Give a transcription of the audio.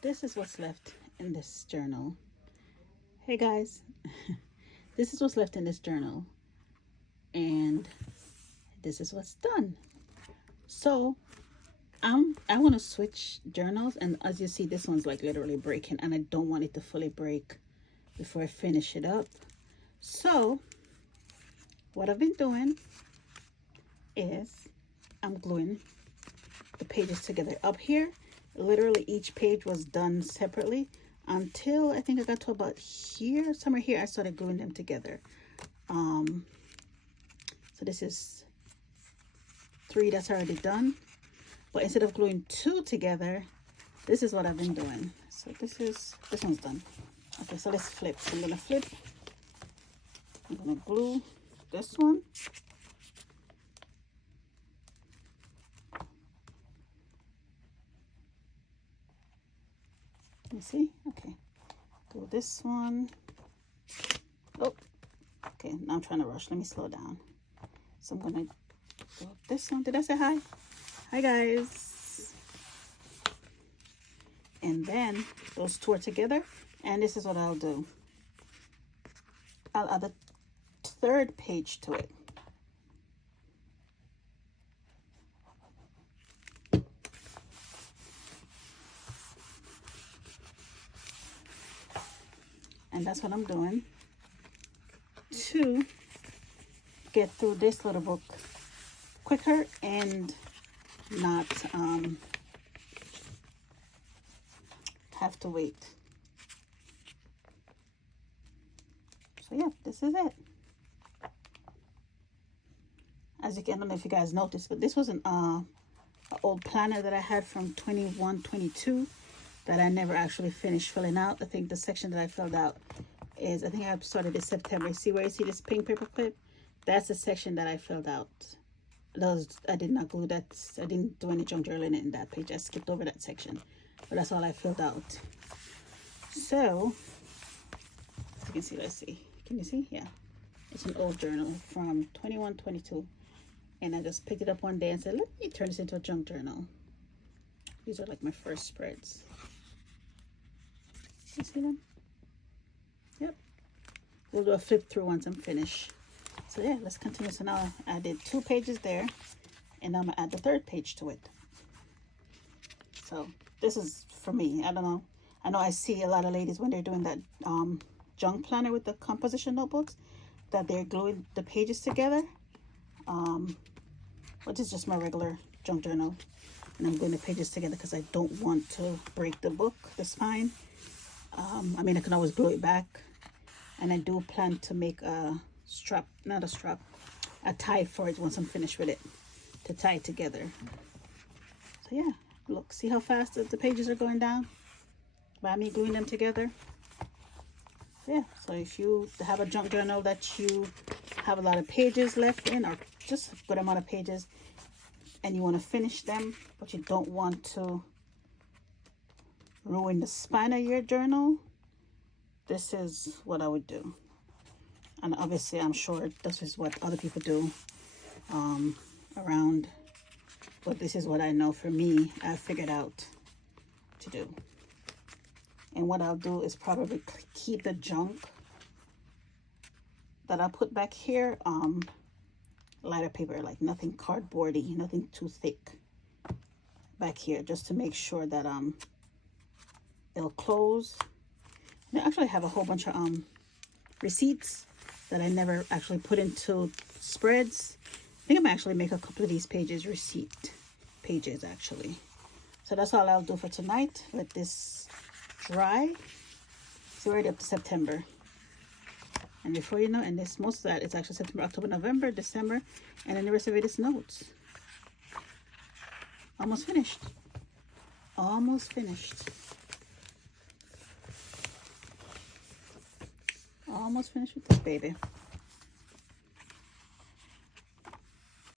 this is what's left in this journal. Hey guys, this is what's left in this journal, and this is what's done. So I want to switch journals, and as you see, this one's like literally breaking, and I don't want it to fully break before I finish it up. So what I've been doing is I'm gluing the pages together. Up here, literally each page was done separately until I think I got to about here, somewhere here, I started gluing them together. So this is 3 that's already done, but instead of gluing 2 together, this is what I've been doing. So this one's done. Okay, so let's flip. So I'm gonna flip. I'm gonna glue this one. You see? Okay. Glue this one. Oh, okay. Now I'm trying to rush. Let me slow down. So I'm gonna glue this one. Did I say hi? Hi guys. And then those 2 are together. And this is what I'll do. I'll add a 3rd page to it. And that's what I'm doing to get through this little book quicker and not have to wait. So yeah, this is it. As you can, I don't know if you guys noticed, but this was an old planner that I had from 21-22 that I never actually finished filling out. I think the section that I filled out is, I think I started in September. See where you see this pink paper clip? That's the section that I filled out. Those I did not glue that. I didn't do any junk journaling in that page. I skipped over that section, but that's all I filled out. So you can see, let's see, can you see? Yeah, it's an old journal from 21-22, and I just picked it up one day and said, let me turn this into a junk journal. These are like my first spreads. You see them? Yep. We'll do a flip through once I'm finished. So yeah, let's continue. So now I did 2 pages there, and I'm gonna add the 3rd page to it. So this is for me. I don't know. I know I see a lot of ladies when they're doing that junk planner with the composition notebooks, that they're gluing the pages together. But this is just my regular junk journal, and I'm gluing the pages together because I don't want to break the book, the spine. I mean, I can always glue it back, and I do plan to make a strap, not a strap, a tie for it once I'm finished with it, to tie it together. So yeah, look, see how fast the pages are going down by me gluing them together. Yeah, so if you have a junk journal that you have a lot of pages left in, or just a good amount of pages, and you want to finish them, but you don't want to ruin the spine of your journal, this is what I would do. And obviously I'm sure this is what other people do around, but this is what I know for me, I figured out to do. And what I'll do is probably keep the junk that I put back here lighter paper, like nothing cardboardy, nothing too thick back here, just to make sure that it'll close. And I actually have a whole bunch of receipts that I never actually put into spreads. I think I'm actually make a couple of these pages receipt pages actually. So that's all I'll do for tonight. Let this dry. It's already up to September. And before you know, and this, most of that, it's actually September, October, November, December, and then the rest of it is notes. Almost finished. Almost finished. Almost finished with this baby.